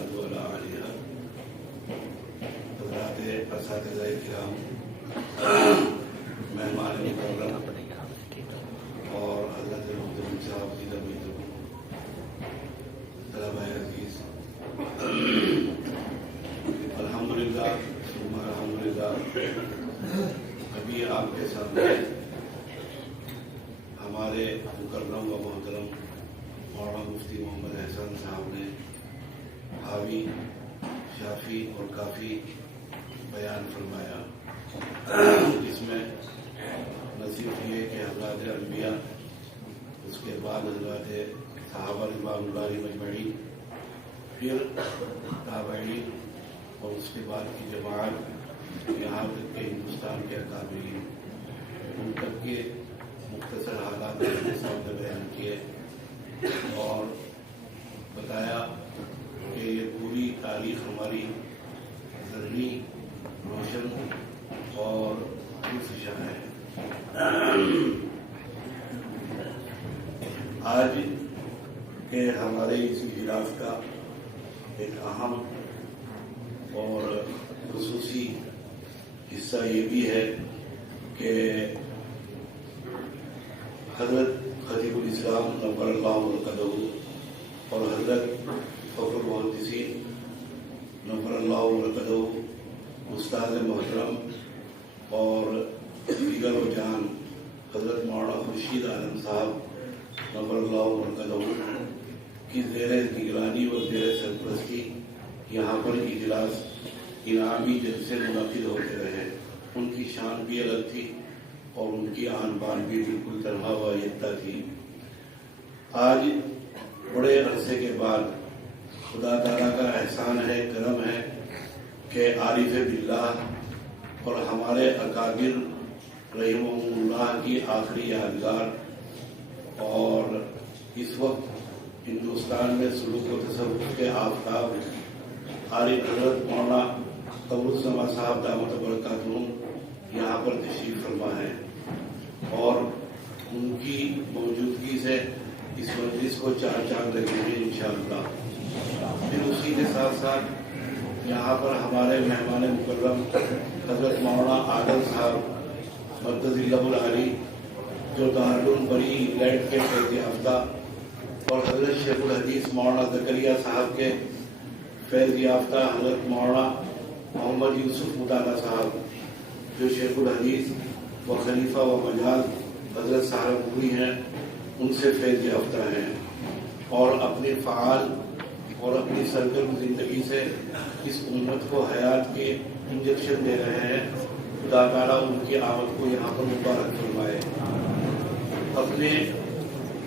وعلى آلہ حضرات اساتذہ کرام، مہمان مکرم اور حضرت محترم صاحب کی طبیعت طلبہ عزیز، الحمدللہ ثم الحمدللہ، ابھی آپ کے سامنے ہمارے مکرم و محترم مولانا مفتی محمد احسان صاحب نے حاوی، شافی اور کافی بیان فرمایا، جس میں نہ صرف یہ کہ حضرات انبیاء، اس کے بعد حضرات صحابہ رضوان اللہ علیہم مجمعین، پھر تابعین اور اس کے بعد کی جماعت، یہاں تک کہ ہندوستان کے اکابرین، ان تک کے مختصر حالات کے سامنے بیان کیے اور بتایا کہ یہ پوری تاریخ ہماری زرعی، روشن اور پرسشہ ہے۔ آج کے ہمارے اس اجلاس کا ایک اہم اور خصوصی حصہ یہ بھی ہے کہ حضرت خطیب الاسلام نور اللہ مرقدہ اور حضرت فخر المحدثین نور اللہ مرقدہ، استاد محترم اور دیگر و جان حضرت مولانا خورشید عالم صاحب نور اللہ مرقدہ کی زیر نگرانی و زیر سرپرستی یہاں پر اجلاس انعامی جلسے منعقد ہوتے رہے۔ ان کی شان بھی الگ تھی اور ان کی آن بان بھی بالکل تنہا و یکتا تھی۔ آج بڑے عرصے کے بعد خدا تعالیٰ کا احسان ہے، کرم ہے کہ عارف باللہ اور ہمارے اکابر رحمہم اللہ کی آخری یادگار اور اس وقت ہندوستان میں سلوک و تصوف کے آفتاب عارف حضرت مولانا قمرالزماں صاحب دامت برکاتہم یہاں پر تشریف فرما ہے، اور ان کی موجودگی سے اس مجلس کو چار چاند لگیں گے انشاءاللہ۔ پھر اسی کے ساتھ ساتھ یہاں پر ہمارے مہمان مکرم حضرت مولانا عادل صاحب مقدس اللہ العالی، جو دارالعلوم بری انگلینڈ کے فیض یافتہ، اور حضرت شیخ الحدیث مولانا زکریا صاحب کے فیض یافتہ حضرت مولانا محمد یوسف مطالعہ صاحب، جو شیخ الحدیث و خلیفہ و مجاز حضرت سہارنپوری ہیں، ان سے فیض یافتہ ہیں اور اپنی فعال اور اپنی سرگرم زندگی سے اس امت کو حیات کے انجیکشن دے رہے ہیں۔ خدا تعالیٰ ان کی آمد کو یہاں پر مبارک فرمائے۔ اپنے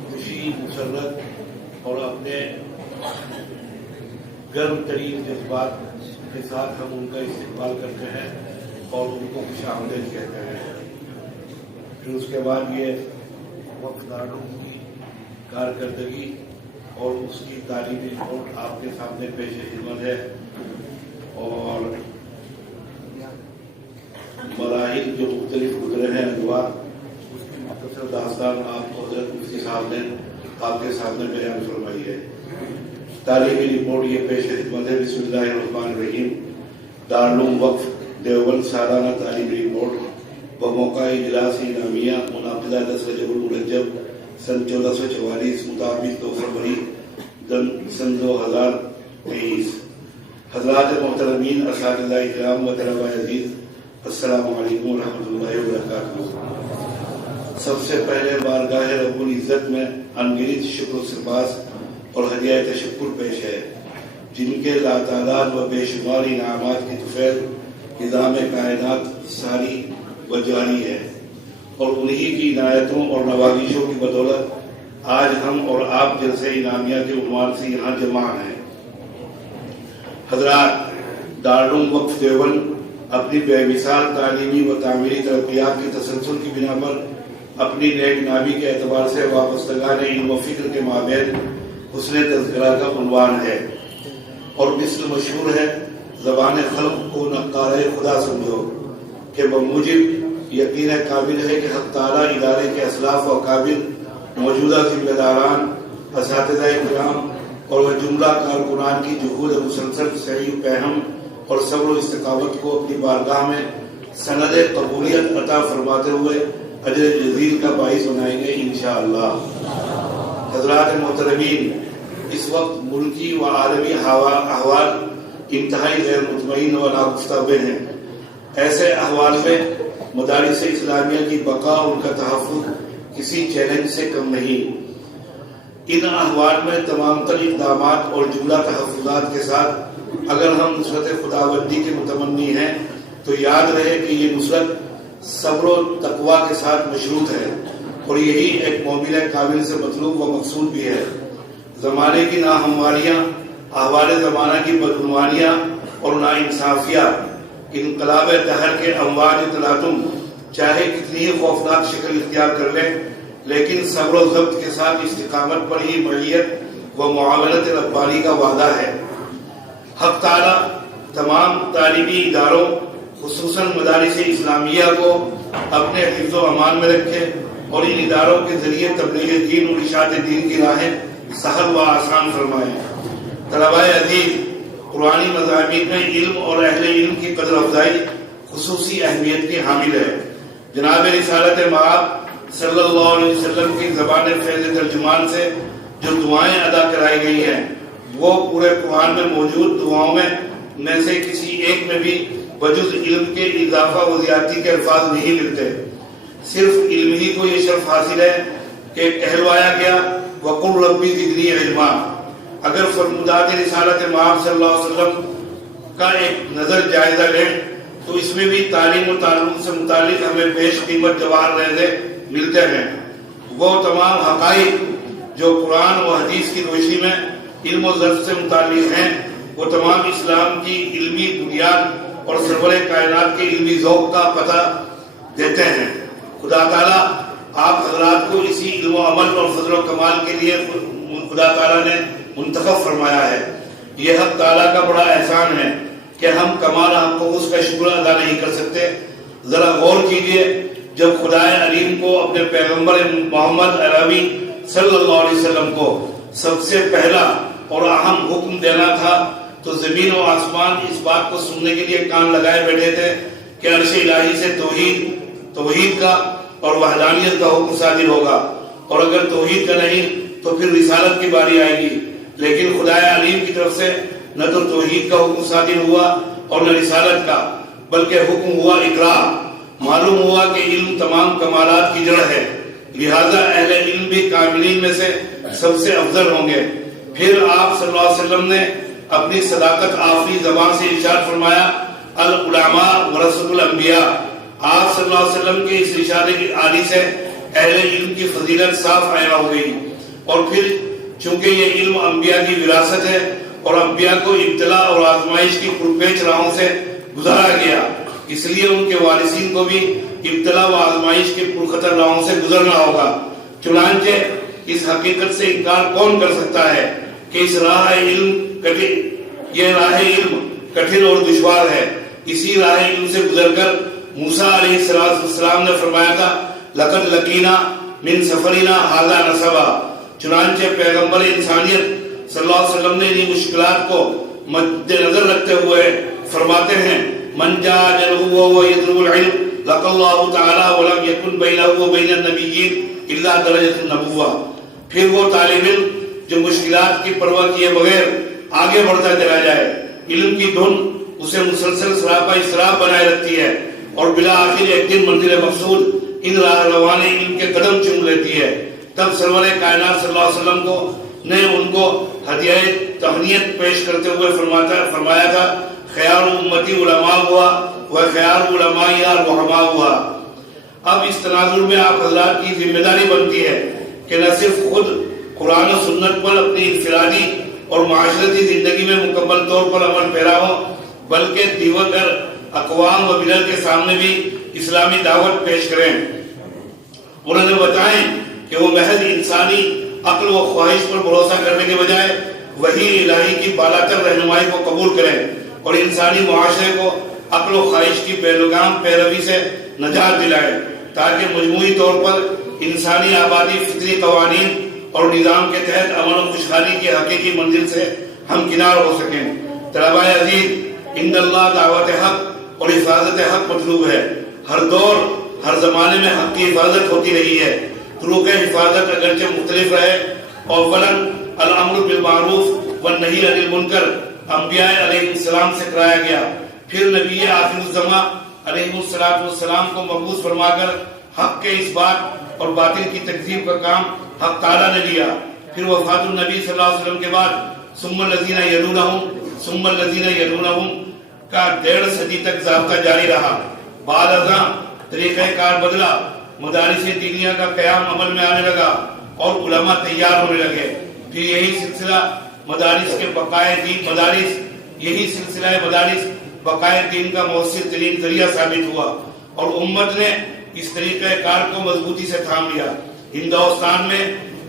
خوشی، مسرت اور اپنے گرم ترین جذبات کے ساتھ ہم ان کا استقبال کرتے ہیں اور ان کو خوش آمدید کہتے ہیں۔ پھر اس کے بعد یہ وقف دارالعلوم کی کارکردگی اور اس کی تعلیمی رپورٹ آپ کے سامنے پیش خدمت ہے، اور مراحل جو مختلف گزرے ہیں انواع، اس کی مختصر داستان آپ کو حضرت مفتی صاحب نے آپ کے سامنے بیان فرمائی ہے۔ تعلیمی رپورٹ یہ پیش خدمت ہے۔ بسم اللہ الرحمن الرحیم۔ دارالعلوم وقف دیوبند سالانہ تعلیمی رپورٹ بموقع اجلاس انعامیہ منعقدہ 10 رجب المرجب سن 1444 مطابق 2 فروری سن 2023۔ حضرات محترمین، اساتذہ کرام و طلبہ عزیز، السلام علیکم ورحمۃ اللہ وبرکاتہ۔ سب سے پہلے بارگاہ رب العزت میں انگریز شکر و سپاس اور ہدیہ تشکر پیش ہے، جن کے لاتعداد و بے شمار انعامات کی طفیل نظام کائنات ساری و جاری ہے، اور انہی کی عنایتوں اور نوازشوں کی بدولت آج ہم اور آپ جیسے انعامیہ کے عنوان سے یہاں جمع ہیں۔ حضرات، دارالعلوم وقف دیوبند اپنی بے مثال تعلیمی و تعمیری ترقیات کی تسلسل کی بنا پر اپنی نیک نامی کے اعتبار سے وابستگان علم و فکر کے مابین حسن تذکرہ کا عنوان ہے، اور مثل مشہور ہے، زبان خلق کو نقارہ خدا سمجھو، کہ بموجب یقین قابل ہے کہ حق تعالیٰ ادارے کے اسلاف و اکابر، موجودہ ذمہ داران، اساتذہ کرام اور وہ جملہ کارکنان کی جہود مسلسل صحیح فہم اور صبر و استقامت کو اپنی بارگاہ میں سند قبولیت عطا فرماتے ہوئے اجر جزیل کا باعث بنائیں گے انشاءاللہ۔ حضرات محترمین، اس وقت ملکی و عالمی احوال انتہائی غیر مطمئن و ناگفتہ ہیں۔ ایسے احوال میں مدارس اسلامیہ کی بقا، ان کا تحفظ کسی چیلنج سے کم نہیں۔ ان احوال میں تمام تر اقدامات اور جملہ تحفظات کے ساتھ اگر ہم نصرت خداوندی کے متمنی ہیں تو یاد رہے کہ یہ نصرت صبر و تقوی کے ساتھ مشروط ہے، اور یہی ایک مومن کامل سے مطلوب و مقصود بھی ہے۔ زمانے کی ناہمواریاں، احوال زمانہ کی بدعنوانیاں اور ناانصافیاں، انقلاب دہر کے امواج تلاطم چاہے کتنی ہی خوفناک شکل اختیار کر لیں، لیکن صبر و ضبط کے ساتھ استقامت پر ہی معیت و معاونت ربانی کا وعدہ ہے۔ حق تعالی تمام تعلیمی اداروں خصوصاً مدارس اسلامیہ کو اپنے حفظ و امان میں رکھے اور ان اداروں کے ذریعے تبلیغ دین اور اشاعت دین کی راہیں سہل و آسان فرمائیں۔ طلباء عزیز، قرآنی مضامین میں علم اور اہل علم کی قدر افزائی خصوصی اہمیت کی حامل ہے۔ جناب رسالت مآب صلی اللہ علیہ وسلم کی زبان فیض ترجمان سے جو دعائیں ادا کرائی گئی ہیں وہ پورے قرآن میں موجود دعاؤں میں سے کسی ایک میں بھی بجز علم کے اضافہ و زیادتی کے الفاظ نہیں ملتے۔ صرف علم ہی کو یہ شرف حاصل ہے کہ کہلوایا گیا وَقُلْ رَبِّ زِدْنِی عِلْمًا۔ اگر فرمودات رسالت مآب صلی اللہ علیہ وسلم کا ایک نظر جائزہ لیں تو اس میں بھی تعلیم و تعلم سے متعلق ہمیں بیش قیمت جواہر رہنے ملتے ہیں۔ وہ تمام حقائق جو قرآن و حدیث کی روشنی میں علم و ضبط سے متعلق ہیں وہ تمام اسلام کی علمی بنیاد اور سرور کائنات کے علمی ذوق کا پتہ دیتے ہیں۔ خدا تعالیٰ آپ حضرات کو اسی علم و عمل اور فضل و کمال کے لیے خدا تعالیٰ نے منتخب فرمایا ہے۔ یہ حق تعالیٰ کا بڑا احسان ہے کہ ہم کمال حق و اس کا شکر ادا نہیں کر سکتے۔ ذرا غور کیجئے، جب خدائے علیم کو اپنے پیغمبر محمد عربی صلی اللہ علیہ وسلم کو سب سے پہلا اور اہم حکم دینا تھا تو زمین و آسمان اس بات کو سننے کے لیے کان لگائے بیٹھے تھے کہ عرش الہی سے توحید کا اور وحدانیت کا حکم صادر ہوگا، اور اگر توحید کا نہیں تو پھر رسالت کی باری آئے گی۔ لیکن خدائے علیم کی طرف سے نہ تو توحید کا حکم صادر ہوا اور نہ رسالت کا، بلکہ حکم ہوا اقرا۔ معلوم ہوا کہ علم تمام کمالات کی جڑ ہے، لہذا اہل علم بھی کاملین میں سے سب سے افضل ہوں گے۔ پھر آپ صلی اللہ علیہ وسلم نے اپنی صداقت آفری زبان سے ارشاد فرمایا، العلماء ورثۃ الانبیاء۔ آپ صلی اللہ علیہ وسلم کے اس ارشاد عالی سے اہل علم کی فضیلت صاف عیاں ہو گئی، اور پھر چونکہ یہ علم انبیاء کی وراثت ہے اور انبیاء کو ابتلا اور آزمائش کی پرپیچ راہوں سے گزارا گیا، اس لیے ان کے وارثین کو بھی ابتلا و آزمائش کے پرخطر راہوں سے گزرنا ہوگا۔ چنانچہ اس حقیقت سے انکار کون کر سکتا ہے کہ اس راہ علم کٹھن اور دشوار ہے۔ اسی راہ علم سے گزر کر موسیٰ علیہ السلام نے فرمایا تھا، لقد لقینا من سفرنا ھذا نصبا۔ چنانچہ پیغمبر انسانیت صلی اللہ علیہ وسلم نے انہی مشکلات کو مد نظر رکھتے ہوئے فرماتے ہیں، من جاء جلہ و یطلب العلم لقى اللہ تعالی ولم یکن بینہ و بین النبیین الا درجۃ النبوہ۔ پھر وہ طالب علم جو مشکلات کی پرواہ کیے بغیر آگے بڑھتا چلا جائے، علم کی دھن اسے مسلسل سراپا اسراپ بنائے رکھتی ہے، اور بلا آخر ایک دن منزل مقصود ان راہ روان علم کے قدم چوم لیتی ہے۔ تب سرور کائنات صلی اللہ علیہ وسلم نے ان کو ہدیہ تہنیت پیش کرتے ہوئے فرمایا تھا، خیار امتی علماء ہوا و خیار علماء یا رحماء ہوا۔ اب اس تناظر میں آپ حضرات کی ذمہ داری بنتی ہے کہ نہ صرف خود قرآن و سنت پر اپنی انفرادی اور معاشرتی زندگی میں مکمل طور پر عمل پیرا ہوں، بلکہ دیگر اقوام و ملل کے سامنے بھی اسلامی دعوت پیش کریں، انہیں بتائیں کہ وہ محض انسانی عقل و خواہش پر بھروسہ کرنے کے بجائے وحی الہی کی بالاتر رہنمائی کو قبول کریں، اور انسانی معاشرے کو عقل و خواہش کی بے لگام پیروی سے نجات دلائیں، تاکہ مجموعی طور پر انسانی آبادی فطری قوانین اور نظام کے تحت امن و خوشحالی کی حقیقی منزل سے ہم کنار ہو سکیں۔ طلباء عزیز، ان اللہ دعوت حق اور حفاظت حق مطلوب ہے۔ ہر دور ہر زمانے میں حق کی حفاظت ہوتی رہی ہے۔ طرق حفاظت اگرچہ مختلف رہے، اولاً الامر بالمعروف والنہی عن المنکر انبیاء علیہ السلام سے کرایا گیا، پھر نبی آخر الزماں علیہ السلام کو مبعوث فرما کر حق کے اس بات اور باطل کی تکذیب کا کام حق تعالیٰ نے لیا، پھر وفات النبی صلی اللہ علیہ وسلم کے بعد ثم الذین یلونہم کا 1.5 صدی تک ضابطہ جاری رہا۔ بعد ازاں طریقہ کار بدلا، مدارس دینیہ کا قیام عمل میں آنے لگا اور علماء تیار ہونے لگے، پھر یہی سلسلہ مدارس بقائے دین کا مؤثر ترین ذریعہ ثابت ہوا اور امت نے اس طریقہ کار کو مضبوطی سے تھام لیا۔ ہندوستان میں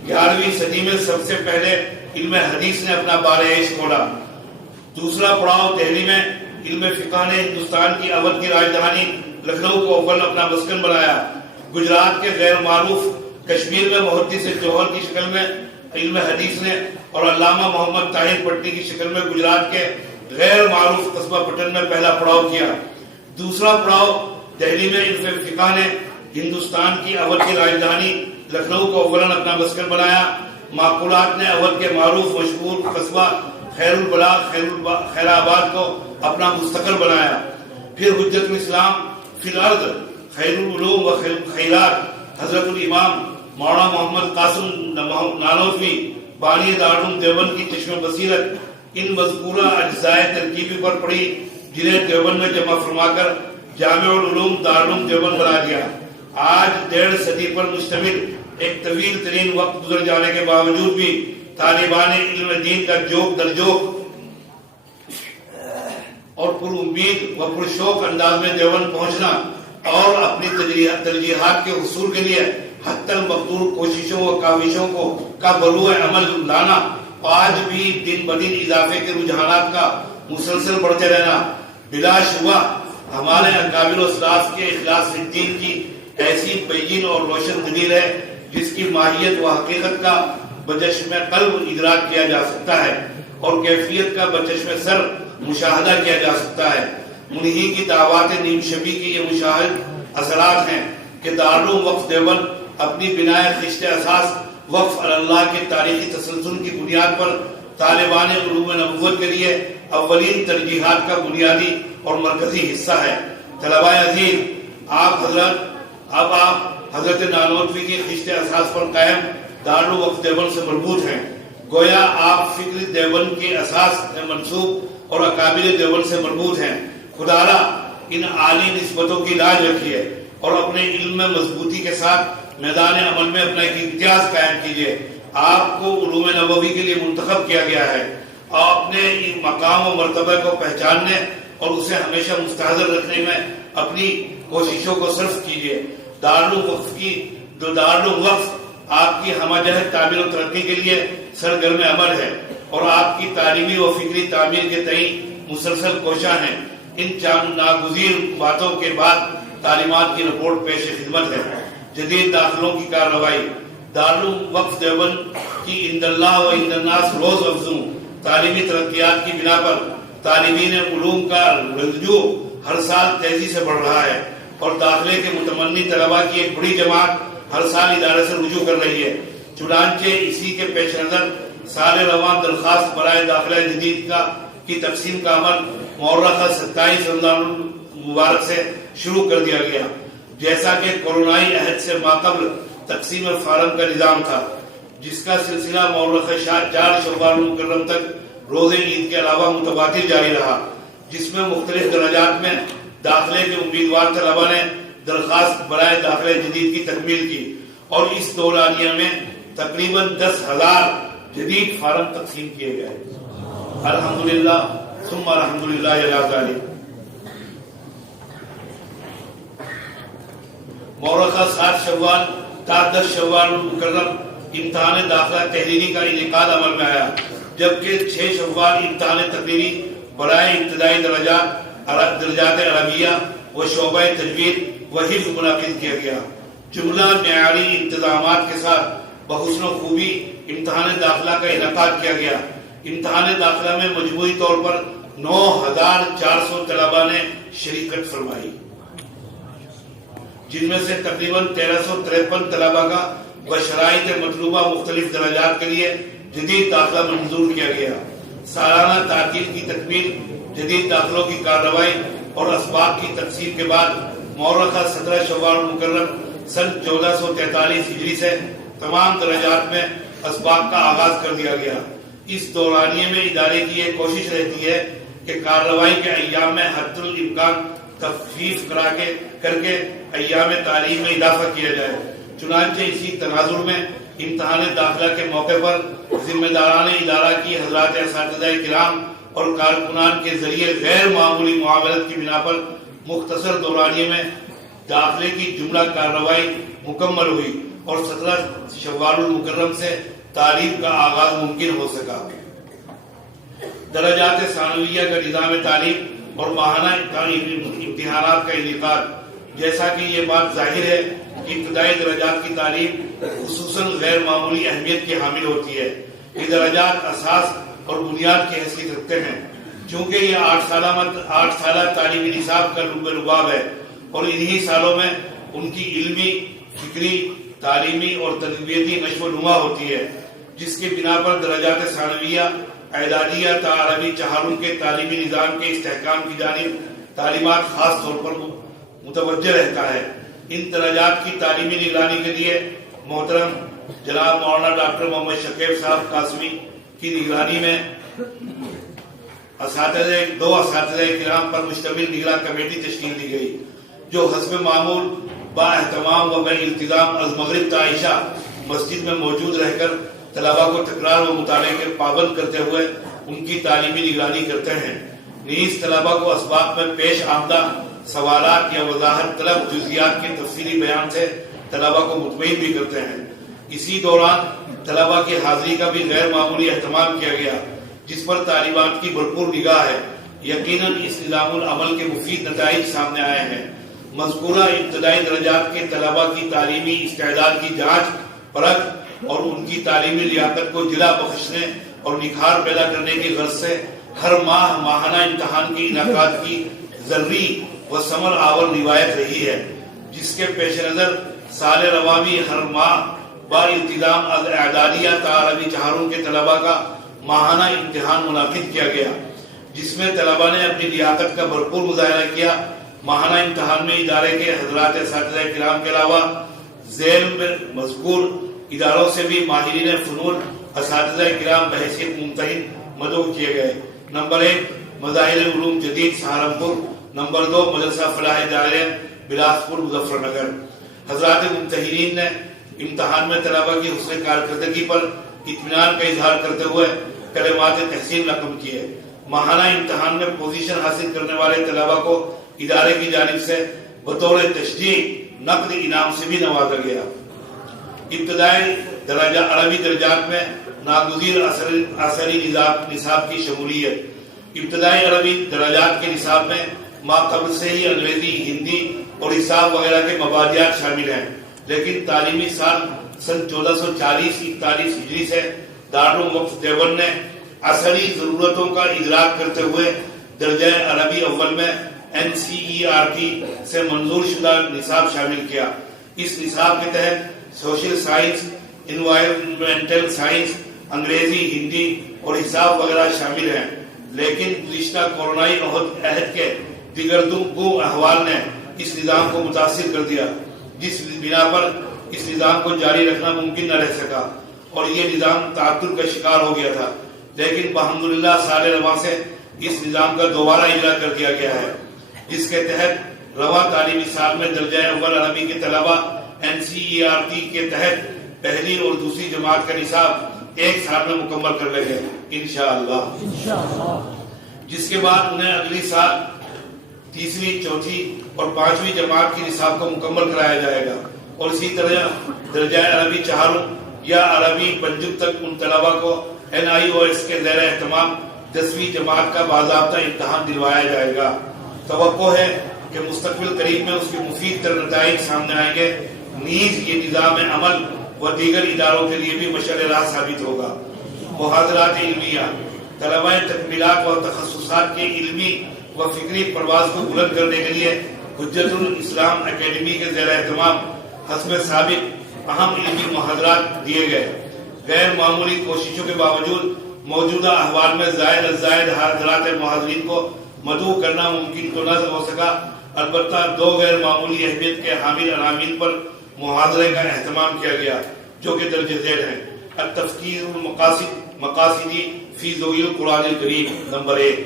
11ویں صدی میں سب سے پہلے علم حدیث نے اپنا بار عیش کھولا۔ دوسرا پڑاؤ دہلی میں علم فقہ نے ہندوستان کی اودھ کی راجدھانی لکھنؤ کو اول اپنا مسکن بنایا۔ گجرات کے غیر معروف کشمیر میں محدث جوہر کی شکل میں علم حدیث نے اور علامہ محمد طاہر پٹنی کی شکل میں گجرات کے غیر معروف قصبہ پٹن میں پہلا پڑاؤ کیا۔ دوسرا پڑاؤ دہلی میں علم فقہ نے ہندوستان کی اودھ کی راجدھانی لکھنؤ کو اولاً اپنا مسکن بنایا۔ معقولات نے اودھ کے معروف مشہور قصبہ خیر البلاغ خیر آباد کو اپنا مستقر بنایا۔ پھر حجت الاسلام فی الارض خیر العلوم و خیرات حضرت الامام مولانا محمد قاسم نانوتوی بانی دارالعلوم دیوبند کی چشم بصیرت ان مذکورہ اجزائے ترکیبی پر پڑی، جنہیں دیوبند میں جمع فرما کر جامع العلوم دارالعلوم دیوبند بنا دیا۔ آج 1.5 صدی پر مشتمل ایک طویل ترین وقت گزر جانے کے باوجود بھی طالبان علم دین کا جوک در جوک اور پر امید و پر شوق انداز میں دیوبند پہنچنا اور اپنی ترجیحات کے حصول کے لیے حتی المقدور کوششوں و کاوشوں کا بروئے عمل لانا، آج بھی دن بدن اضافے کے رجحانات کا مسلسل بڑھتے رہنا بلا شبہ ہمارے اکابر و اسلاف کے اخلاص الدین کی ایسی بین اور روشن دلیل ہے جس کی ماہیت و حقیقت کا بچشم قلب ادراک کیا جا سکتا ہے اور کیفیت کا بچشم سر مشاہدہ کیا جا سکتا ہے۔ منہی کی دعوات نیم شبی کی یہ مشاہد اثرات ہیں کہ دارالعلوم وقف دیوبند اپنی بنائے خشت اساس وقف اللہ کے تاریخی تسلسل کی بنیاد پر طالبان علوم نبوت کے لیے اولین ترجیحات کا بنیادی اور مرکزی حصہ ہے۔ طلباء عزیز، آپ حضرت نانوتوی کی خشت اساس پر قائم دارالعلوم وقف دیوبند سے مربوط ہیں۔ گویا آپ فکر دیوبند کے اساس منسوب اور اکابر دیوبند سے مربوط ہیں۔ خدا را ان عالی نسبتوں کی لاج رکھیے اور اپنے علم میں مضبوطی کے ساتھ میدان عمل میں اپنا ایک امتیاز قائم کیجیے۔ آپ کو علوم نبوی کے لیے منتخب کیا گیا ہے۔ آپ نے مقام و مرتبہ کو پہچاننے اور اسے ہمیشہ مستحضر رکھنے میں اپنی کوششوں کو صرف کیجیے۔ دارالعلوم وقف آپ کی ہمہ جہت تعمیر و ترقی کے لیے سرگرم عمل ہے اور آپ کی تعلیمی و فکری تعمیر کے تئیں مسلسل کوشاں ہیں۔ ان چند ناگزیر باتوں کے بعد تعلیمات کی رپورٹ پیش خدمت ہے۔ جدید داخلوں کی کارروائی دارالعلوم وقف دیوبند کی عند اللہ و عند الناس روز افزوں تعلیمی ترقیات کی بنا پر طالبین علوم کا رجوع ہر سال تیزی سے بڑھ رہا ہے اور داخلے کے متمنی طلباء کی ایک بڑی جماعت ہر سال ادارے سے رجوع کر رہی ہے۔ چنانچہ اسی کے پیش نظر سال رواں درخواست برائے داخلہ جدید کی تقسیم کا عمل مورخہ 27 رمضان المبارک سے شروع کر دیا گیا، جیسا کہ کورونائی عہد سے ماقبل تقسیم فارم کا نظام تھا، جس کا سلسلہ مورخہ 4 شوال المکرم تک روز عید کے علاوہ متواتر جاری رہا، جس میں مختلف درجات میں داخلے کے امیدوار طلباء نے درخواست برائے داخلہ جدید کی تکمیل کی اور اس دورانیہ میں تقریباً 10,000 جدید فارم تقسیم کیے گئے۔ الحمدللہ ثم الحمدللہ علی ذالک۔ مورخہ 7 شوال تا 10 شوال المکرم امتحان داخلہ تحریری کا انعقاد عمل میں آیا، جبکہ 6 شوال امتحان تقریری برائے ابتدائی درجات عربیہ و شعبہ تجوید و حفظ منعقد کیا گیا۔ جملہ معیاری انتظامات کے ساتھ بحسن و خوبی امتحان داخلہ کا انعقاد کیا گیا۔ امتحان داخلہ میں مجموعی طور پر 9400 طلباء نے شرکت فرمائی، جن میں سے تقریباً 1353 طلباء کا بشرائط مطلوبہ مختلف درجات کے لیے جدید داخلہ منظور کیا گیا۔ سالانہ تعطیل کی تکمیل، جدید داخلوں کی کارروائی اور اسباق کی تقسیم کے بعد مورخہ 17 شوال المکرم سن 1443 ہجری سے تمام درجات میں اسباق کا آغاز کر دیا گیا۔ اس دورانیے میں ادارے کی یہ کوشش رہتی ہے کہ کارروائی کے ایام میں حد الامکان تخفیف کر کے ایام تعلیم میں اضافہ کیا جائے۔ چنانچہ اسی تناظر میں امتحان داخلہ کے موقع پر ذمہ داران ادارہ کی حضرات اساتذہ کرام اور کارکنان کے ذریعے غیر معمولی معاونت کی بنا پر مختصر دورانیے میں داخلے کی جملہ کارروائی مکمل ہوئی اور 17 شوال المکرم سے تعلیم کا آغاز ممکن ہو سکا۔ درجات ثانویہ کا نظام تعلیم اور ماہانہ امتحانات کا انعقاد، جیسا کہ یہ بات ظاہر ہے کہ ابتدائی درجات کی تعلیم خصوصاً غیر معمولی اہمیت کی حامل ہوتی ہے۔ یہ درجات اساس اور بنیاد کی حیثیت رکھتے ہیں، چونکہ یہ 8 سالہ تعلیمی نصاب کا لب لباب ہے اور انہی سالوں میں ان کی علمی، فکری، تعلیمی اور تربیتی نشو و نما ہوتی ہے، جس کے بنا پر درجات ثانویہ اعدادیہ تا عربی چہارم کے تعلیمی نظام کے استحکام کی جانب تعلیمات خاص طور پر متوجہ رہتا ہے۔ ان درجات کی تعلیمی نگرانی کے لیے محترم جناب مولانا ڈاکٹر محمد شکیب صاحب قاسمی کی نگرانی میں دو اساتذہ کرام پر مشتمل نگراں کمیٹی تشکیل دی گئی، جو حسب معمول با اہتمام و بالالتزام از مغرب تا عشاء مسجد میں موجود رہ کر طلباء کو تکرار و مطالعے کے پابند کرتے ہوئے ان کی تعلیمی نگرانی کرتے ہیں۔ نیز طلباء کو اسباق میں پیش آمدہ سوالات یا وضاحت طلب جزئیات کے تفصیلی بیان سے طلباء کو مطمئن بھی کرتے ہیں۔ اسی دوران طلباء کی حاضری کا بھی غیر معمولی اہتمام کیا گیا، جس پر طالبات کی بھرپور نگاہ ہے۔ یقیناً اس نظام العمل کے مفید نتائج سامنے آئے ہیں۔ مذکورہ ابتدائی درجات کے طلباء کی تعلیمی استعداد کی جانچ، پرکھ اور ان کی تعلیمی لیاقت کو جلا بخشنے اور نکھار پیدا کرنے کی غرض سے ہر ماہ ماہانہ امتحان کی انعقاد کی ضروری و ثمر آور روایت رہی ہے، جس کے پیش نظر سال رواں بھی ہر ماہ با التزام از اعدادیہ تا عربی چہارم کے طلباء کا ماہانہ امتحان منعقد کیا گیا، جس میں طلباء نے اپنی لیاقت کا بھرپور مظاہرہ کیا۔ ماہانہ امتحان میں ادارے کے حضرات اساتذہ کرام کے علاوہ ذیل میں مذکور اداروں سے بھی ماہرین فنون اساتذہ کرام بحیثیت ممتحن مدعو کیے گئے۔ نمبر 1 مظاہر علوم جدید سہارنپور، نمبر 2 مدرسہ فلاح دارین بلاسپور مظفر نگر۔ حضرات ممتحنین نے امتحان میں طلباء کی حسن کارکردگی پر اطمینان کا اظہار کرتے ہوئے کلمات تحسین رقم کیے۔ ماہانہ امتحان میں پوزیشن حاصل کرنے والے طلباء کو ادارے کی جانب سے بطور تشجیع نقد انعام سے بھی نوازا گیا۔ ابتدائی عربی درجات میں ناگزیر عصری نصاب کی شمولیت۔ ابتدائی عربی درجات کے نصاب میں ما قبل سے ہی انگریزی، ہندی اور حساب وغیرہ کے مبادیات شامل ہیں، لیکن تعلیمی سال سن 1440-41 ہجری سے دارالوقف دیوبند نے عصری ضرورتوں کا ادراک کرتے ہوئے درجہ عربی اول میں NCERT سے منظور شدہ نصاب شامل کیا۔ اس نصاب کے تحت سوشل سائنس، انوائرمنٹل سائنس، انگریزی، ہندی اور حساب وغیرہ شامل ہیں، لیکن گزشتہ کورونائی عہد کے دیگر دو احوال نے اس نظام کو متاثر کر دیا، جس بنا پر اس نظام کو جاری رکھنا ممکن نہ رہ سکا اور یہ نظام تعطل کا شکار ہو گیا تھا۔ لیکن بحمدللہ سال رواں سے اس نظام کا دوبارہ اجرا کر دیا گیا ہے، جس کے تحت رواں تعلیمی سال میں درجہ اول عربی کے طلباء NCERT کے تحت پہلی اور دوسری جماعت کا نصاب ایک سال میں مکمل کر لیں گے انشاءاللہ، جس کے بعد انہیں اگلی سال تیسری، چوتھی اور پانچویں جماعت کی نصاب کو مکمل کرایا جائے گا، اور اسی طرح درجہ عربی چہارم یا عربی پنجم تک ان طلباء کو NIOS کے زیر اہتمام 10ویں جماعت کا باضابطہ امتحان دلوایا جائے گا۔ توقع ہے کہ مستقبل قریب میں اس کے مفید تر نتائج سامنے آئیں گے۔ نیز یہ نظام عمل و دیگر اداروں کے لیے بھی مشعل راہ ثابت ہوگا۔ محاضرات علمیہ طلباء تکمیلات و تخصصات کے علمی و فکری پرواز کو بلند کرنے کے لیے حجت الاسلام اکیڈمی کے زیر اہتمام حسب سابق اہم علمی محاضرات دیے گئے۔ غیر معمولی کوششوں کے باوجود موجودہ احوال میں زائد از زائد حضرات محاضرین کو مدعو کرنا ممکن تو نہ ہو سکا، البتہ دو غیر معمولی اہمیت کے حامل عناوین پر محاضرے کا اہتمام کیا گیا جو کہ درج ذیل ہیں۔ التفکیر مقاصدی فی ضوء القرآن الکریم نمبر 1،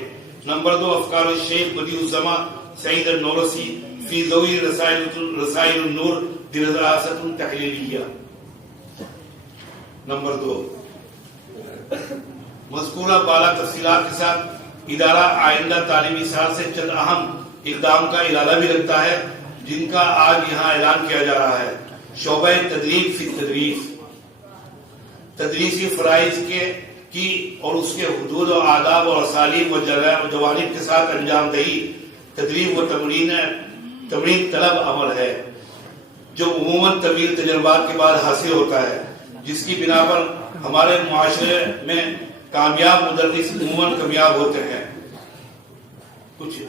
نمبر 2 افکار الشیخ بدیع الزماں سعید النورسی فی ضوء رسائل النور دراسۃ تحلیلیہ نمبر 2۔ مذکورہ بالا تفصیلات کے ساتھ ادارہ آئندہ تعلیمی سال سے چند اہم اقدام کا ارادہ بھی رکھتا ہے جن کا آج یہاں اعلان کیا جا رہا ہے۔ شعبہ تدریب فی التدریس، تدریسی فرائض کی اور اس کے حدود و آداب اور اسالیب و جوانب کے ساتھ انجام دہی تدریب و تمرین طلب عمل ہے جو عموماً طویل تجربات کے بعد حاصل ہوتا ہے، جس کی بنا پر ہمارے معاشرے میں کامیاب مدرس عموماً کامیاب ہوتے ہیں۔ کچھ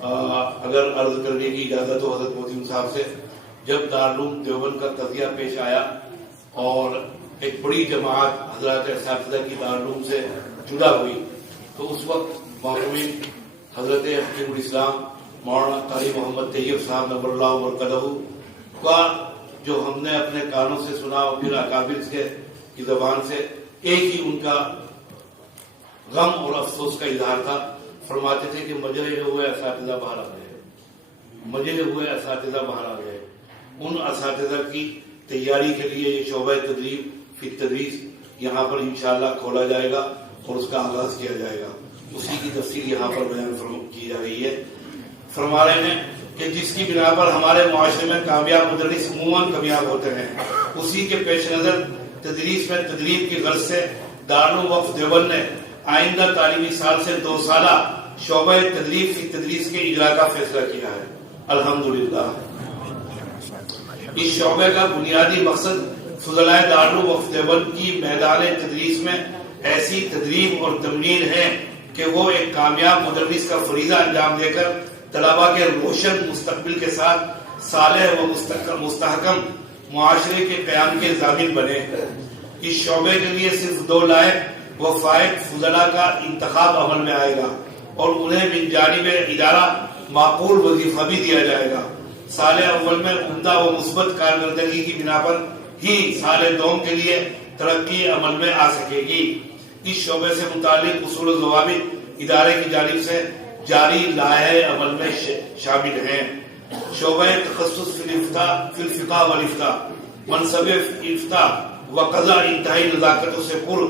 اگر عرض کرنے کی اجازت ہو حضرت مودی صاحب سے، جب دارالعلوم دیوبند کا قضیہ پیش آیا اور ایک بڑی جماعت حضرات اساتذہ کی دارالعلوم سے جدا ہوئی تو اس وقت مرحوم حضرت حکیم الاسلام مولانا قاری محمد طیب صاحب نور اللہ مرقدہ کا جو ہم نے اپنے کانوں سے سنا اور پھر اکابر کی زبان سے ایک ہی ان کا غم اور افسوس کا اظہار تھا۔ فرماتے تھے کہ مجرے ہوئے اساتذہ باہر آ گئے، مجرے ہوئے اساتذہ باہر آ گئے۔ ان اساتذہ کی تیاری کے لیے یہ شعبہ تدریب فی التدریس یہاں پر انشاءاللہ کھولا جائے گا اور اس کا آغاز کیا جائے گا، اسی کی تفصیل یہاں پر بیان کی جا رہی ہے۔ فرما رہے ہیں کہ جس کی بنا پر ہمارے معاشرے میں کامیاب مدرس عموماً کامیاب ہوتے ہیں، اسی کے پیش نظر تدریس میں تدریب کی غرض سے دارالوقف دیوبند نے آئندہ تعلیمی سال سے 2 سالہ شعبہ تدریب فی تدریس کے اجرا کا فیصلہ کیا ہے۔ الحمدللہ اس شعبے کا بنیادی مقصد فضلائے دارالوقف دیوبند کی میدان تدریس میں ایسی تدریب اور تمرین ہے کہ وہ ایک کامیاب مدرس کا فریضہ انجام دے کر طلباء کے روشن مستقبل کے ساتھ صالح و مستحکم معاشرے کے قیام کے ضامن بنے۔ اس شعبے کے لیے صرف 2 لائق و فائق فضلاء کا انتخاب عمل میں آئے گا اور انہیں من جانب ادارہ معقول وظیفہ بھی دیا جائے گا۔ سال اول میں عمدہ و مثبت کارکردگی کی بنا پر ہی سال دوم کے لیے ترقی عمل میں آ سکے گی۔ اس شعبے سے متعلق اصول و ضوابط ادارے کی جانب سے جاری لائحہ عمل میں شامل ہیں۔ شعبہ تخصص فی الفقہ والافتاء، منصب افتاء و قضاء انتہائی نزاکتوں سے پر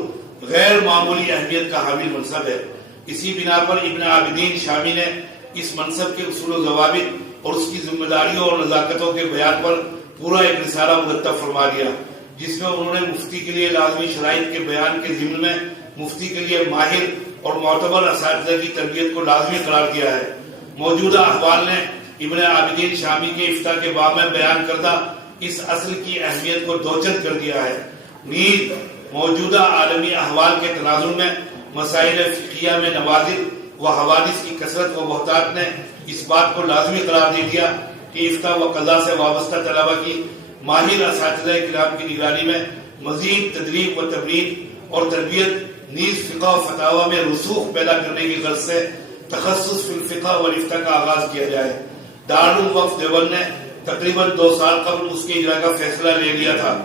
غیر معمولی اہمیت کا حامل منصب ہے۔ اسی بنا پر ابن عابدین شامی نے اس منصب کے اصول و ضوابط اور اس کی ذمہ داریوں اور نزاکتوں کے بیان پر پورا ایک رسالہ مرتب فرما دیا، جس میں انہوں نے مفتی کے لیے لازمی شرائط کے بیان کے ضمن میں مفتی کے لیے ماہر اور معتبر اساتذہ کی تربیت کو لازمی قرار دیا ہے۔ موجودہ احوال نے ابن عابدین شامی کے افتاء کے باب میں بیان کردہ اس اصل کی اہمیت کو دوچند کر دیا ہے۔ نیز موجودہ عالمی احوال کے تناظر میں مسائل فقہیہ میں نوازل و حوادث کی کثرت و بہتات نے اس بات کو لازمی قرار دے دیا کہ افتاء و قضاء سے وابستہ طلباء کی ماہر اساتذہ کرام کی نگرانی میں مزید تدریب و تمرین اور تربیت، نیز فقہ و فتاوی میں رسوخ پیدا کرنے کی غرض سے تخصص فی الفقہ والافتاء کا آغاز کیا جائے۔ دارالوقف دیوبند نے تقریباً 2 سال قبل اس کے اجرا کا فیصلہ لے لیا تھا،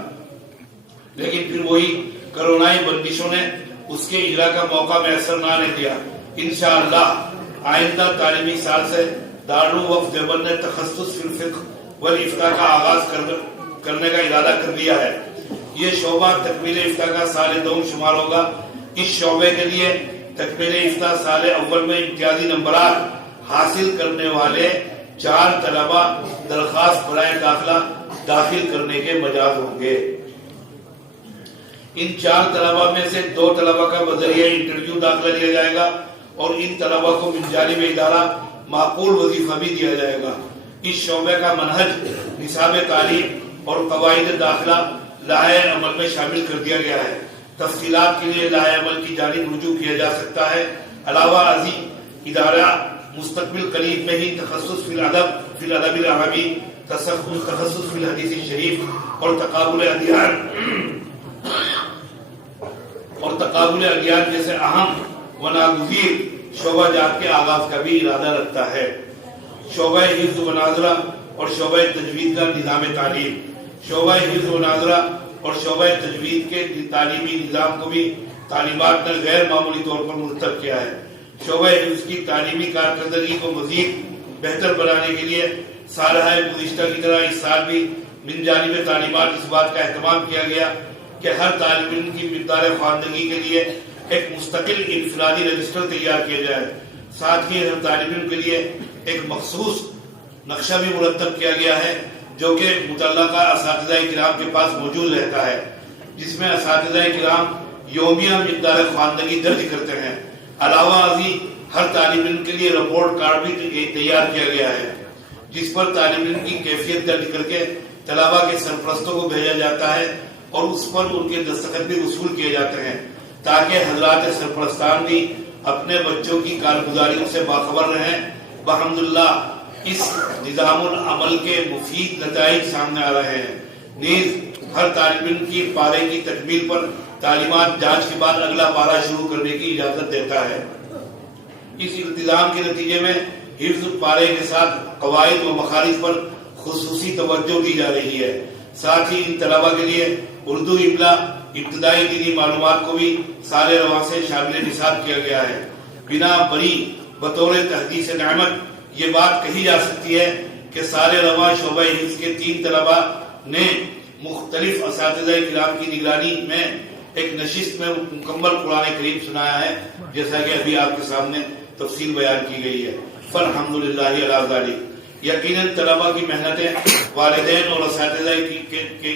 لیکن پھر وہی کرونائی بندشوں نے اس کے اجرا کا موقع میسر نہ دیا۔ انشاءاللہ آئندہ تعلیمی سال سے دارالوقف دیوبند نے تخصص فی الفقہ والافتاء کا آغاز کرنے کا ارادہ کر لیا ہے۔ یہ شعبہ تکمیل افتاء کا سال دوم شمار ہوگا۔ اس شعبے کے لیے تکمیل افتاء سال اول میں امتیازی نمبرات حاصل کرنے والے 4 طلباء درخواست برائے داخلہ داخل کرنے کے مجاز ہوں گے۔ ان 4 طلباء میں سے 2 طلباء کا بذریعہ انٹرویو داخلہ لیا جائے گا اور ان طلباء کو من جانب ادارہ معقول وظیفہ بھی دیا جائے گا۔ اس شعبے کا منہج، نصاب تعلیم اور قواعد داخلہ لائحہ عمل میں شامل کر دیا گیا ہے۔ تفصیلات کے لیے لائحہ عمل کی جانب رجوع کیا جا سکتا ہے۔ علاوہ ازیں ادارہ مستقبل قریب میں ہی تخصص فی الادب العربی، تخصص فی الحدیث شریف اور تقابل ادیان جیسے اہم و ناگزیر شعبہ جات کے آغاز کا بھی ارادہ رکھتا ہے۔ شعبہ حفظ و ناظرہ اور شعبہ تجوید کا نظام تعلیم، شعبہ حفظ و ناظرہ اور شعبہ تجوید کے تعلیمی نظام کو بھی تعلیمات نے غیر معمولی طور پر مرتب کیا ہے۔ شعبہ حفظ کی تعلیمی کارکردگی کو مزید بہتر بنانے کے لیے سالہ گزشتہ کی طرح اس سال بھی من جانب تعلیمات اس بات کا اہتمام کیا گیا کہ ہر طالب علم کی مقدار خواندگی کے لیے ایک مستقل انفرادی رجسٹر تیار کیا جائے۔ ساتھ ہی ہر طالب علم کے لیے ایک مخصوص نقشہ بھی مرتب کیا گیا ہے جو کہ متعلقہ اساتذہ کرام کے پاس موجود رہتا ہے، جس میں اساتذہ کرام یومیہ مقدار خواندگی درج کرتے ہیں۔ علاوہ ازیں ہر طالب علم کے لیے رپورٹ کارڈ بھی تیار کیا گیا ہے جس پر طالب علم کی کیفیت درج کر کے طلبہ کے سرپرستوں کو بھیجا جاتا ہے اور اس پر ان کے دستخط بھی وصول کیے جاتے ہیں تاکہ حضرات سرپرستان بھی اپنے بچوں کی کارگزاریوں سے باخبر رہیں۔ بحمداللہ اس نظام العمل کے مفید نتائج سامنے آ رہے ہیں۔ نیز ہر طالب علم کی پارے کی تکمیل پر تعلیمات جانچ کے بعد اگلا پارہ شروع کرنے کی اجازت دیتا ہے۔ اس التزام کے نتیجے میں حفظ پارے کے ساتھ قواعد و مخارج پر خصوصی توجہ دی جا رہی ہے۔ ساتھ ہی ان طلبہ کے لیے اردو املا ابتدائی دینی معلومات کو بھی سال رواں سے شامل نصاب کیا گیا ہے۔ بنا بری بطور تحدیث نعمت یہ بات کہی جا سکتی ہے کہ سال رواں شعبہ حفظ کے 3 طلبہ نے مختلف اساتذہ کرام کی نگرانی میں ایک نشست میں مکمل قرآن کریم سنایا ہے، جیسا کہ ابھی آپ کے سامنے تفصیل بیان کی گئی ہے۔ فالحمدللہ علی ذالک۔ یقیناً طلبہ کی محنتیں والدین اور اساتذہ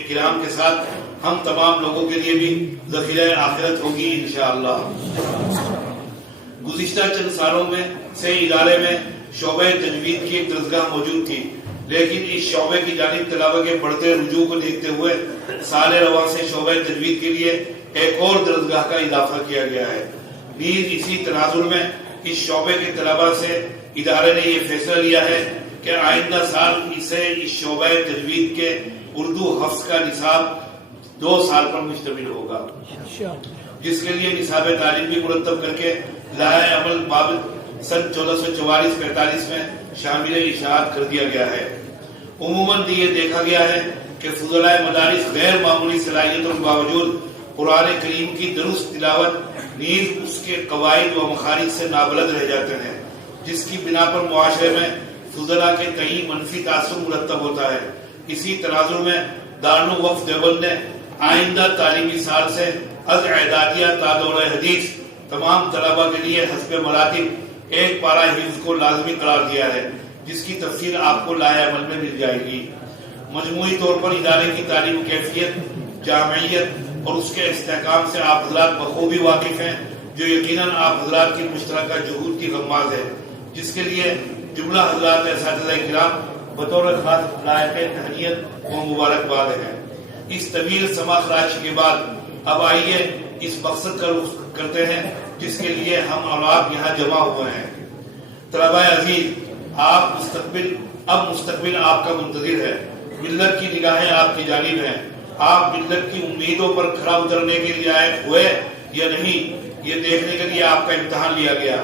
کرام کے ساتھ ہم تمام لوگوں کے لیے بھی ذخیرہ آخرت ہوگی انشاءاللہ۔ گزشتہ چند سالوں میں سے ادارے میں شعبہ تجوید کی ایک درسگاہ موجود تھی، لیکن اس شعبے کی جانب طلبہ کے بڑھتے رجوع کو دیکھتے ہوئے سال رواں سے شعبہ تجوید کے لیے ایک اور درسگاہ کا اضافہ کیا گیا ہے۔ نیز اسی تناظر میں اس شعبے کے طلبہ سے ادارے نے یہ فیصلہ لیا ہے کہ آئندہ سال اسے اس شعبہ تجوید کے اردو حفظ کا نصاب 2 سال پر مشتمل ہوگا، جس کے لیے نصاب تعلیم بھی مرتب کر کے لائحہ عمل بابت سن 1444-45 میں شامل اشاعت کر دیا گیا ہے۔ عموماً یہ دیکھا گیا ہے کہ فضلاء مدارس غیر معمولی صلاحیتوں کے باوجود قرآن کریم کی درست تلاوت نیز اس کے قواعد و مخارج سے نابلد رہ جاتے ہیں، جس کی بنا پر معاشرے میں فضلاء کے تئیں منفی تاثر مرتب ہوتا ہے۔ اسی تناظر میں دارالوقف دیوبند نے آئندہ تعلیمی سال سے از اعدادیہ تا دورہ حدیث تمام طلبہ کے لیے حسب مراتب ایک پارہ حفظ کو لازمی قرار دیا ہے، جس کی تفصیل آپ کو لائحہ عمل میں مل جائے گی۔ مجموعی طور پر ادارے کی تعلیم کیفیت، جامعیت اور اس کے استحکام سے آپ حضرات بخوبی واقف ہیں، جو یقیناً آپ حضرات کی مشترکہ جہود کی غماز ہے، جس کے لیے جملہ حضرات اساتذہ کرام بطور خاص لائق تہنیت و مبارکباد ہیں۔ اس طویل سما خراش کے بعد اب آئیے اس مقصد کا رخ کرتے ہیں جس کے لیے ہم اور آپ یہاں جمع ہوئے ہیں۔ طلبہ عزیز، مستقبل آپ کا منتظر ہے۔ ملت کی نگاہیں آپ کی جانب ہیں۔ آپ ملت کی امیدوں پر کھرا اترنے کے لیے آئے ہوئے یا نہیں، یہ دیکھنے کے لیے آپ کا امتحان لیا گیا۔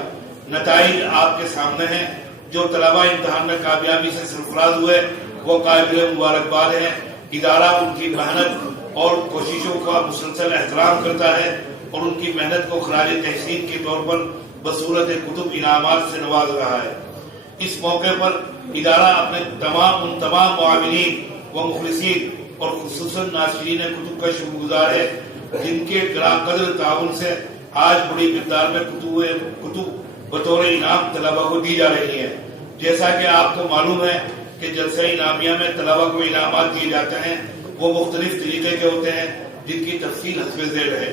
نتائج آپ کے سامنے ہیں۔ جو طلبہ امتحان میں کامیابی سے سرفراز ہوئے وہ قابل مبارکباد ہیں۔ ادارہ ان کی محنت اور کوششوں کا مسلسل احترام کرتا ہے اور ان کی محنت کو خراج تحسین کے طور پر بصورت کتب انعامات سے نواز رہا ہے۔ اس موقع پر ادارہ اپنے تمام معاونین و مخلصین اور خصوصاً ناشرین کتب کا شکر گزار ہے، جن کے گراں قدر تعاون سے آج بڑی مقدار میں کتب بطور انعام طلبہ کو دی جا رہی ہیں۔ جیسا کہ آپ کو معلوم ہے کہ جلسہ انعامیہ میں طلبہ کو انعامات دیے جاتے ہیں، وہ مختلف طریقے کے ہوتے ہیں جن کی تفصیل حسب ذیل ہے۔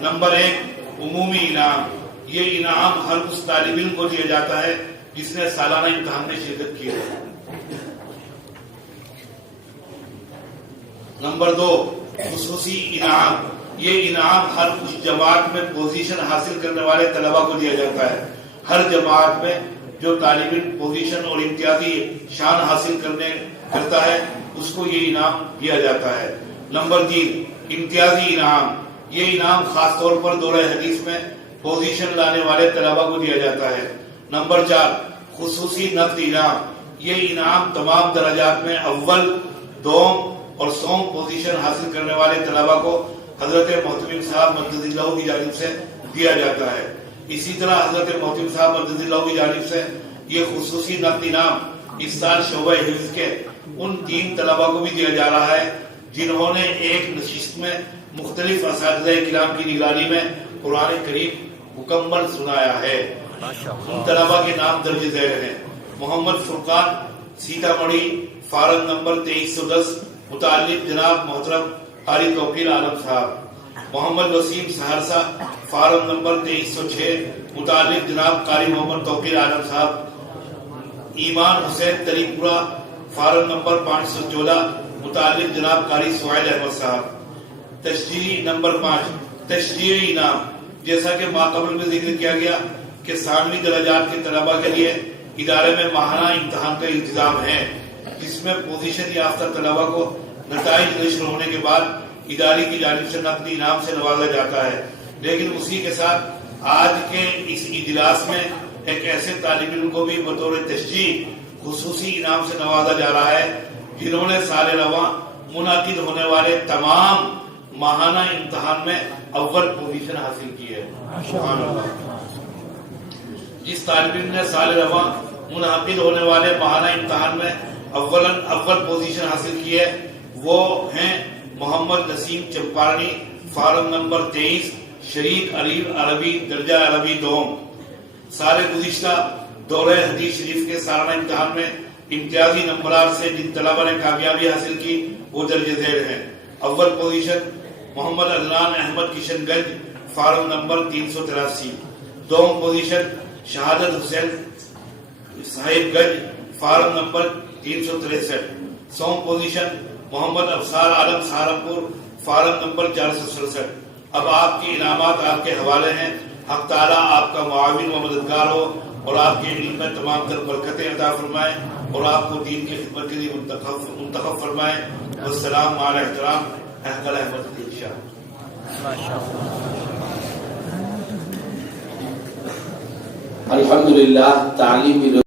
نمبر 1، عمومی انعام۔ یہ انعام ہر اس طالب علم کو دیا جاتا ہے جس نے سالانہ امتحان میں شرکت کی ہے۔ نمبر 2، خصوصی انعام، یہ انعام ہر اس جماعت میں پوزیشن حاصل کرنے والے طلباء کو دیا جاتا ہے. ہر جماعت میں جو طالب علم پوزیشن اور امتیازی شان حاصل کرتا ہے اس کو یہ انعام دیا جاتا ہے. نمبر 3 امتیازی انعام، یہ انعام خاص طور پر دورہ حدیث میں پوزیشن لانے والے طلباء کو دیا جاتا ہے. نمبر 4 خصوصی نقد انعام، یہ انعام تمام درجات میں اول، دوم اور سوم پوزیشن حاصل کرنے والے طلباء کو حضرت محتمم صاحب مدد اللہ کی جانب سے دیا جاتا ہے. اسی طرح حضرت محتمم صاحب مدد اللہ کی جانب سے یہ خصوصی نقد انعام اس سال شعبہ حفظ کے ان 3 طلباء کو بھی دیا جا رہا ہے جنہوں نے ایک نشست میں مختلف اساتذہ کرام کی نگرانی میں قرآن کریم مکمل سنایا ہے. ان طلباء کے نام درج ذیل ہیں: محمد فرقان سیتامڑھی فارغ نمبر 2310 متعلق جناب محترم قاری توقیر عالم صاحب. محمد وسیم سہرسہ فارغ نمبر 2306 متعلق جناب قاری محمد توقیر عالم صاحب. ایمان حسین تری پورہ فارغ نمبر 514 متعلق جناب قاری سہیل احمد صاحب. تشجیعی نمبر 5 تشجیعی انعام، جیسا کہ ماقبل میں ذکر کیا گیا کہ ثانوی درجات کے طلباء کے لیے ادارے میں ماہانہ امتحان کا انتظام ہے جس میں پوزیشن یافتہ طلباء کو نتائج نشر ہونے کے بعد ادارے کی جانب سے نقدی انعام سے نوازا جاتا ہے. لیکن اسی کے ساتھ آج کے اس اجلاس میں ایک ایسے طالب علم کو بھی بطور تشجیع خصوصی انعام سے نوازا جا رہا ہے جنہوں نے سال رواں منعقد ہونے والے تمام ماہانہ امتحان میں اول پوزیشن حاصل کی ہے. سبحان اللہ. جس طالب علم نے سال رواں منعقد ہونے والے ماہانہ امتحان میں اول پوزیشن حاصل کی ہے وہ ہیں محمد نسیم چمپارنی فارغ نمبر 23 شریک عربی درجہ عربی دوم. سال گزشتہ دورہ حدیث شریف کے سالانہ امتحان میں امتیازی نمبرات سے جن طلباء نے کامیابی حاصل کی وہ درج ذیل ہیں: اول پوزیشن محمد عدنان احمد کشن گنج فارغ نمبر 383. دوم پوزیشن شہادت حسین صاحب گنج فارغ نمبر 363. سوم پوزیشن محمد افسار عالم سہارنپور فارغ نمبر 467. اب آپ کے انعامات آپ کے حوالے ہیں. حق تعالیٰ آپ کا معاون و مددگار ہو اور آپ کے علم میں تمام تر برکتیں عطا فرمائے اور آپ کو دین کی خدمت کے لیے منتخب فرمائے. والسلام علی احترام احقل احمد الدین شاہ. الحمدللہ تعلیمی